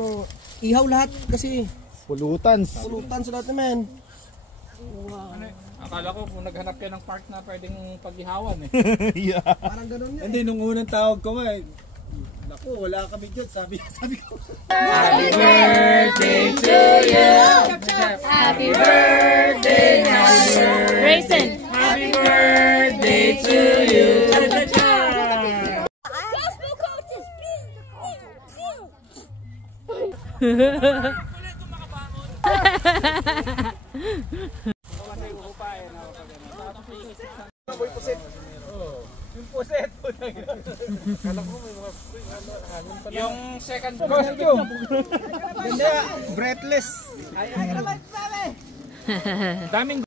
ano, ihaw lahat kasi. Pulutan sa lahat naman. Wow. Akala ko kung naghanap kayo ng park na pwedeng pag-ihawan eh. Yeah. Parang ganun yan. Hindi, nung unang tawag ko nga naku, wala kami dyan. Sabi ko. Happy birthday to you. Happy birthday, Grayson. Happy birthday to you. Gospel coaches. Yung puset. Yung second Costume. Ganda, breathless. daming